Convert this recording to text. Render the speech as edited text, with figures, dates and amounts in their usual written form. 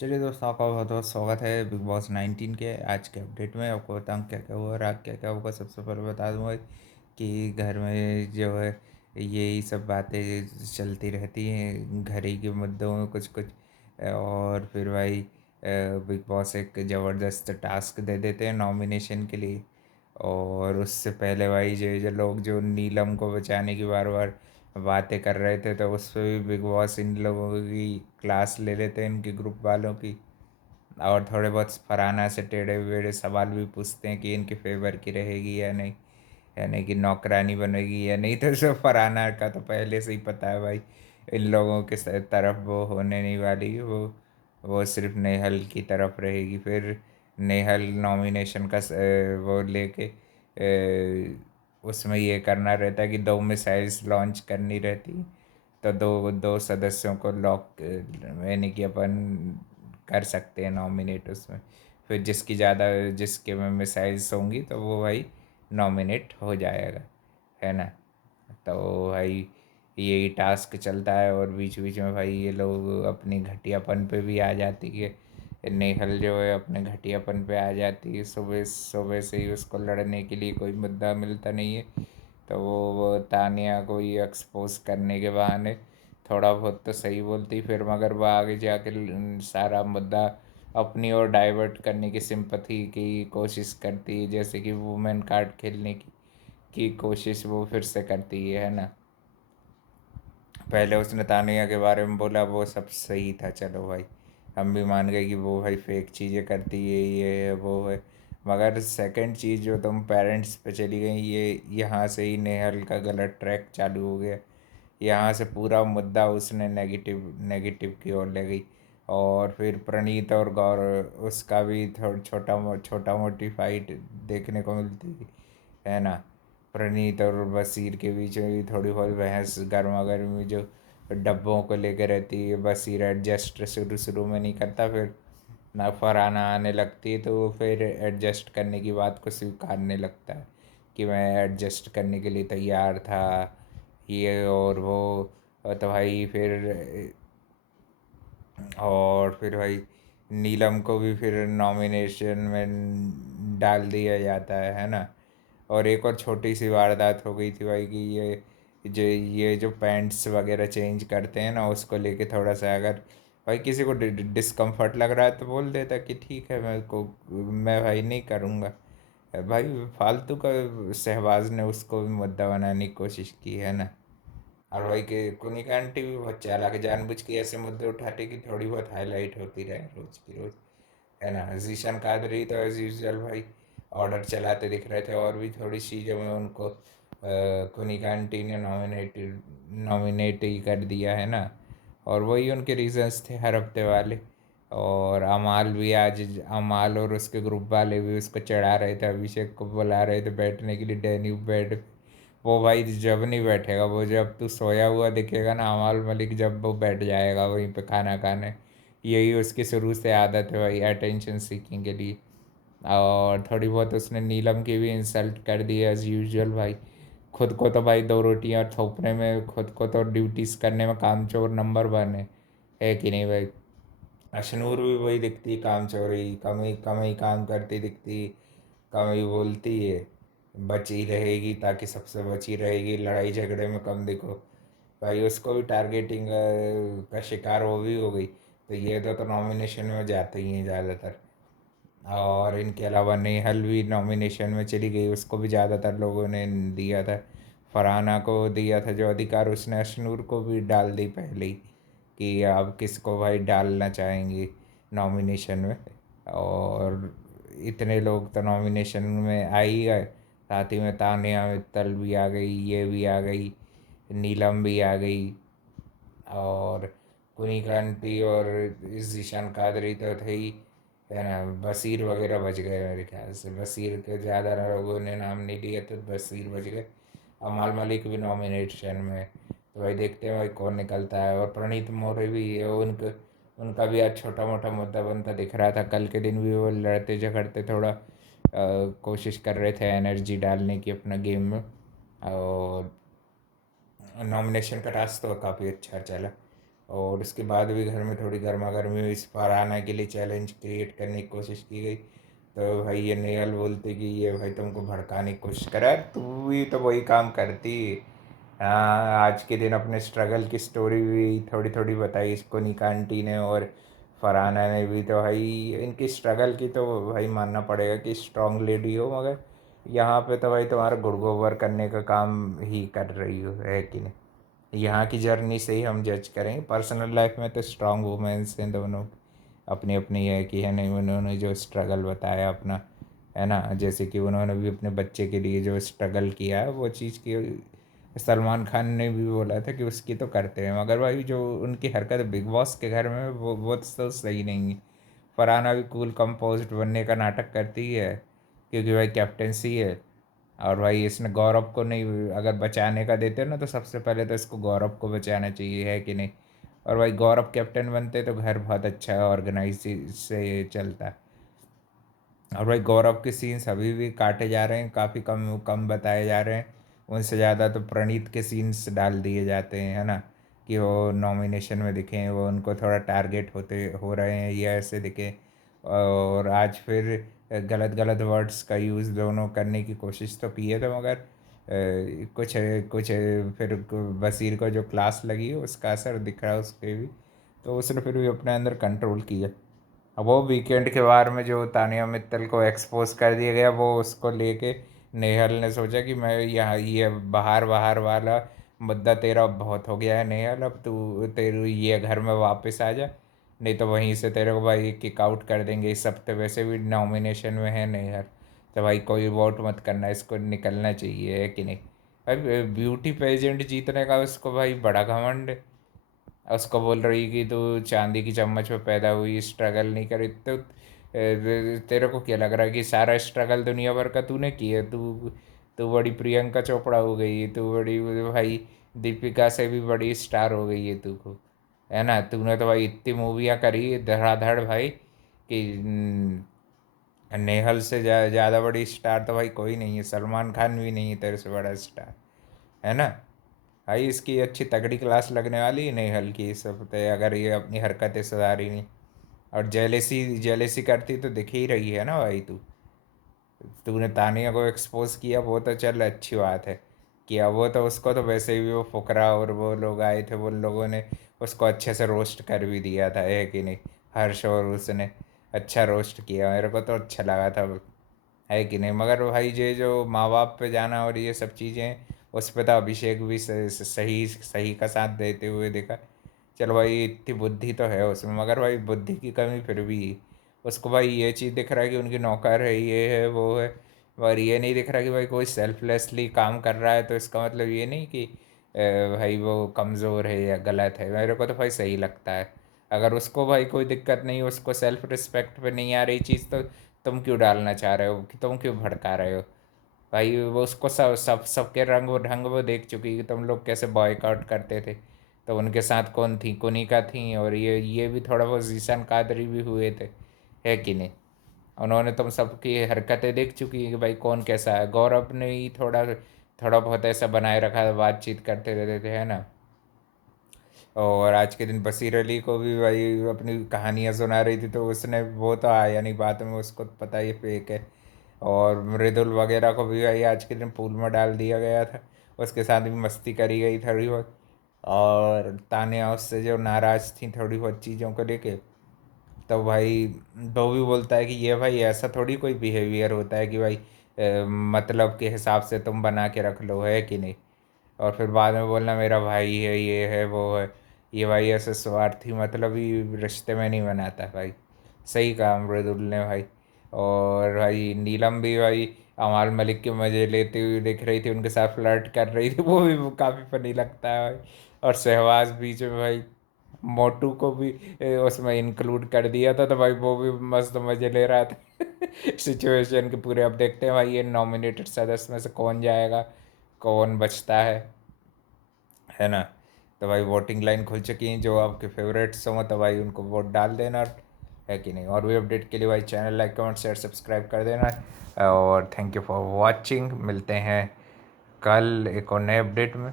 चलिए दोस्तों, आपका बहुत बहुत स्वागत है बिग बॉस 19 के आज के अपडेट में। आपको बताऊँ क्या क्या हुआ और आज क्या क्या होगा। सबसे पहले बता दूँगा कि घर में जो है यही सब बातें चलती रहती हैं, घर ही के मुद्दों में कुछ कुछ। और फिर भाई बिग बॉस एक ज़बरदस्त टास्क दे देते हैं नॉमिनेशन के लिए। और उससे पहले भाई जो लोग जो नीलम को बचाने की बार बार बातें कर रहे थे, तो उस पर भी बिग बॉस इन लोगों की क्लास ले लेते हैं, इनके ग्रुप वालों की। और थोड़े बहुत फरहाना से टेढ़े वेढ़े सवाल भी पूछते हैं कि इनके फेवर की रहेगी या नहीं, यानी कि नौकरानी बनेगी या नहीं। तो सब फरहाना का तो पहले से ही पता है भाई, इन लोगों के तरफ वो होने नहीं वाली है। वो सिर्फ नेहल की तरफ रहेगी। फिर नेहल नॉमिनेशन का वो लेके उसमें ये करना रहता है कि 2 मिसाइल्स लॉन्च करनी रहती। तो दो दो सदस्यों को लॉक यानी कि अपन कर सकते हैं नॉमिनेट उसमें। फिर जिसके में मिसाइल्स होंगी तो वो भाई नॉमिनेट हो जाएगा, है ना। तो भाई यही टास्क चलता है और बीच बीच में भाई ये लोग अपनी घटियापन पे भी आ जाती है। नेहल जो है अपने घटियापन पे आ जाती है, सुबह सुबह से ही उसको लड़ने के लिए कोई मुद्दा मिलता नहीं है। तो वो तानिया को ही एक्सपोज करने के बहाने थोड़ा बहुत तो सही बोलती, फिर मगर वो आगे जाके सारा मुद्दा अपनी ओर डाइवर्ट करने की सिंपथी की कोशिश करती है, जैसे कि वुमेन कार्ड खेलने की कोशिश वो फिर से करती है ना। पहले उसने तानिया के बारे में बोला, वो सब सही था, चलो भाई हम भी मान गए कि वो भाई फेक चीज़ें करती है, ये है वो है। मगर सेकंड चीज़ जो तुम पेरेंट्स पे चली गई, ये यहाँ से ही नेहल का गलत ट्रैक चालू हो गया। यहाँ से पूरा मुद्दा उसने नेगेटिव नेगेटिव की ओर ले गई। और फिर प्रणीत और गौरव उसका भी थोड़ा छोटा मोटी फाइट देखने को मिलती है ना। प्रणीत और बशीर के बीच में भी थोड़ी बहुत बहस गर्मा गर्मी जो डब्बों को लेकर रहती है। बशीर एडजस्ट शुरू शुरू में नहीं करता, फिर ना फरहाना आने लगती है तो वो फिर एडजस्ट करने की बात को स्वीकारने लगता है कि मैं एडजस्ट करने के लिए तैयार था, ये और वो। तो भाई फिर भाई नीलम को भी फिर नॉमिनेशन में डाल दिया जाता है ना। और एक और छोटी सी वारदात हो गई थी भाई कि ये जो पैंट्स वगैरह चेंज करते हैं ना, उसको लेके थोड़ा सा अगर भाई किसी को डिस्कम्फर्ट लग रहा है तो बोल देता कि ठीक है, मैं भाई नहीं करूँगा। भाई फालतू का शहबाज ने उसको भी मुद्दा बनाने की कोशिश की है ना। और वही के कुनिक आंटी भी बहुत चालाक है, जानबूझ के ऐसे मुद्दे उठाते कि थोड़ी बहुत हाईलाइट होती रहे रोज की रोज, है ना। जीशन कादरी तो एज यूजल भाई ऑर्डर चलाते दिख रहे थे, और भी थोड़ी चीज़ों में उनको कुनिक आंटी ने नॉमिनेट ही कर दिया है ना। और वही उनके रीजंस थे हर हफ्ते वाले। और अमाल और उसके ग्रुप वाले भी उसको चढ़ा रहे थे, अभिषेक को बुला रहे थे बैठने के लिए डेन्यू बेड। वो भाई जब नहीं बैठेगा, वो जब तू सोया हुआ दिखेगा ना अमाल मलिक, जब वो बैठ जाएगा वहीं पे खाना खाने। यही उसकी शुरू से आदत है भाई, अटेंशन सीकिंग के लिए। और थोड़ी बहुत उसने नीलम की भी इंसल्ट कर दी एज यूजुअल भाई। खुद को तो भाई 2 रोटियां थोपने में, खुद को तो ड्यूटीज करने में कामचोर नंबर 1 है कि नहीं भाई। अशनूर भी वही दिखती काम चोरी, कम ही काम करती दिखती, कम ही बोलती है। बची रहेगी ताकि सबसे बची रहेगी, लड़ाई झगड़े में कम दिखो। भाई उसको भी टारगेटिंग का शिकार वो भी हो गई। तो ये तो नॉमिनेशन में जाते ही हैं ज़्यादातर। और इनके अलावा नेहल भी नॉमिनेशन में चली गई, उसको भी ज़्यादातर लोगों ने दिया था। फरहाना को दिया था जो अधिकार, उसने अशनूर को भी डाल दी पहले ही कि आप किसको भाई डालना चाहेंगी नॉमिनेशन में। और इतने लोग तो नॉमिनेशन में आ ही गए, साथ ही में तानिया मित्तल भी आ गई, ये भी आ गई, नीलम भी आ गई। और कुनी कांति और जीशान कादरी तो थे ही, है ना। बशीर वगैरह बच गए मेरे ख्याल से, बशीर के ज़्यादा लोगों ने नाम नहीं लिए तो बशीर बच गए। अमाल मलिक भी नॉमिनेशन में। तो भाई देखते हैं भाई कौन निकलता है। और प्रणीत मोरे भी है, उनका भी आज छोटा मोटा मुद्दा बनता दिख रहा था। कल के दिन भी वो लड़ते झगड़ते थोड़ा कोशिश कर रहे थे एनर्जी डालने की अपना गेम में। और नॉमिनेशन का टास्क तो काफ़ी अच्छा चला। और उसके बाद भी घर में थोड़ी गर्मा गर्मी हुई, इस फरहाना के लिए चैलेंज क्रिएट करने की कोशिश की गई। तो भाई ये नेहल बोलते कि ये भाई तुमको भड़काने की कोशिश करा, तू भी तो वही काम करती। हाँ, आज के दिन अपने स्ट्रगल की स्टोरी भी थोड़ी थोड़ी बताई इसको निका आंटी ने और फरहाना ने भी। तो भाई इनकी स्ट्रगल की तो भाई मानना पड़ेगा कि स्ट्रांग लेडी हो, मगर यहाँ पे तो भाई तुम्हारा गुड़गोबर करने का काम ही कर रही हो, है कि नहीं। यहाँ की जर्नी से ही हम जज करेंगे, पर्सनल लाइफ में तो स्ट्रांग वुमेन्स हैं दोनों, अपनी अपनी है कि है नहीं। उन्होंने जो स्ट्रगल बताया अपना, है ना, जैसे कि उन्होंने भी अपने बच्चे के लिए जो स्ट्रगल किया है वो चीज़ की सलमान खान ने भी बोला था कि उसकी तो करते हैं, मगर भाई जो उनकी हरकत बिग बॉस के घर में वो तो सही नहीं है। फरहाना भी कूल कंपोज्ड बनने का नाटक करती है क्योंकि भाई कैप्टेंसी है। और भाई इसने गौरव को नहीं, अगर बचाने का देते ना तो सबसे पहले तो इसको गौरव को बचाना चाहिए, है कि नहीं। और भाई गौरव कैप्टन बनते तो घर बहुत अच्छा ऑर्गेनाइज से चलता। और भाई गौरव के सीन्स अभी भी काटे जा रहे हैं, काफ़ी कम कम बताए जा रहे हैं। उनसे ज़्यादा तो प्रणीत के सीन्स डाल दिए जाते हैं, है ना, कि वो नॉमिनेशन में दिखें, वो उनको थोड़ा टारगेट होते हो रहे हैं या ऐसे दिखें। और आज फिर गलत गलत वर्ड्स का यूज़ दोनों करने की कोशिश तो की है, तो मगर कुछ कुछ फिर बसीर को जो क्लास लगी उसका असर दिख रहा है उसके भी। तो उसने फिर भी अपने अंदर कंट्रोल किया। अब वो वीकेंड के बार में जो तानिया मित्तल को एक्सपोज कर दिया गया, वो उसको लेके नेहल ने सोचा कि मैं यहाँ ये बाहर बाहर वाला मुद्दा तेरा बहुत हो गया है नेहल, अब तू तेरे ये घर में वापस आ जा, नहीं तो वहीं से तेरे को भाई किक आउट कर देंगे। इस हफ्ते वैसे भी नॉमिनेशन में है नेहल, तो भाई कोई वोट मत करना, इसको निकलना चाहिए, है कि नहीं। भाई ब्यूटी पेजेंट जीतने का उसको भाई बड़ा घमंड है। उसको बोल रही कि तू चांदी की चम्मच में पैदा हुई, स्ट्रगल नहीं करी, तो तेरे को क्या लग रहा है कि सारा स्ट्रगल दुनिया भर का तूने किया। तू तू बड़ी प्रियंका चोपड़ा हो गई है, तू बड़ी भाई दीपिका से भी बड़ी स्टार हो गई है तू को, है ना। तूने तो भाई इतनी मूवियाँ करी धड़ाधड़ भाई कि नेहल से ज़्यादा बड़ी स्टार तो भाई कोई नहीं है, सलमान खान भी नहीं है तेरे से बड़ा स्टार, है ना। भाई इसकी अच्छी तगड़ी क्लास लगने वाली है नेहल की इस हफ्ते, अगर ये अपनी हरकतें सुधारी नहीं। और जेलेसी जेलेसी करती तो दिख ही रही है ना भाई। तूने तानिया को एक्सपोज किया, वो तो चल अच्छी बात है किया, वो तो उसको तो वैसे भी वो फुकरा और वो लोग आए थे, वो लोगों ने उसको अच्छे से रोस्ट कर भी दिया था, है कि नहीं। हर्ष और उसने अच्छा रोस्ट किया, मेरे को तो अच्छा लगा था, है कि नहीं। मगर भाई ये जो माँ बाप पे जाना और ये सब चीज़ें, उस पर तो अभिषेक भी सही सही का साथ देते हुए देखा। चलो भाई इतनी बुद्धि तो है उसमें, मगर भाई बुद्धि की कमी फिर भी उसको भाई ये चीज़ दिख रहा है कि उनकी नौकर है, ये है वो है। और ये नहीं दिख रहा कि भाई कोई सेल्फलेसली काम कर रहा है, तो इसका मतलब ये नहीं कि भाई वो कमज़ोर है या गलत है। मेरे को तो भाई सही लगता है, अगर उसको भाई कोई दिक्कत नहीं, उसको सेल्फ रिस्पेक्ट पे नहीं आ रही चीज़, तो तुम क्यों डालना चाह रहे हो, कि तुम क्यों भड़का रहे हो। भाई वो उसको सबके रंग ढंग वो देख चुकी कि तुम लोग कैसे बॉयकआउट करते थे। तो उनके साथ कौन थी, कोनिका थी, और ये भी थोड़ा बहुत जीशन कादरी भी हुए थे, है कि नहीं। उन्होंने तुम सबकी हरकतें देख चुकी है कि भाई कौन कैसा है। गौरव ने ही थोड़ा थोड़ा बहुत ऐसा बनाए रखा, बातचीत करते रहते थे, है ना। और आज के दिन बशीर अली को भी भाई अपनी कहानियाँ सुना रही थी, तो उसने वो तो आया नहीं बात में, उसको तो पता ही फेक है। और मृदुल वगैरह को भी भाई आज के दिन पूल में डाल दिया गया था, उसके साथ भी मस्ती करी गई थोड़ी बहुत। और तानिया उससे जो नाराज़ थी थोड़ी बहुत चीज़ों को लेके, तो भाई वो भी बोलता है कि ये भाई ऐसा थोड़ी कोई बिहेवियर होता है कि भाई मतलब के हिसाब से तुम बना के रख लो, है कि नहीं। और फिर बाद में बोलना मेरा भाई है, ये है वो है, ये भाई ऐसे स्वार्थी मतलब ही रिश्ते में नहीं बनाता भाई। सही कहा मृदुल ने भाई। और भाई नीलम भी भाई अमाल मलिक के मज़े लेते हुए दिख रही थी, उनके साथ फ्लर्ट कर रही थी, वो भी काफ़ी फनी लगता है भाई। और सहवाज बीच में भाई मोटू को भी उसमें इंक्लूड कर दिया था, तो भाई वो भी मस्त मज़े ले रहा था सिचुएशन के पूरे। अब देखते हैं भाई ये नॉमिनेटेड सदस्य में से कौन जाएगा, कौन बचता है ना। तो भाई वोटिंग लाइन खुल चुकी है, जो आपके फेवरेट्स हों तो भाई उनको वोट डाल देना, है कि नहीं। और भी अपडेट के लिए भाई channel like comment share subscribe कर देना। और थैंक यू फॉर वॉचिंग, मिलते हैं कल एक और नए अपडेट में।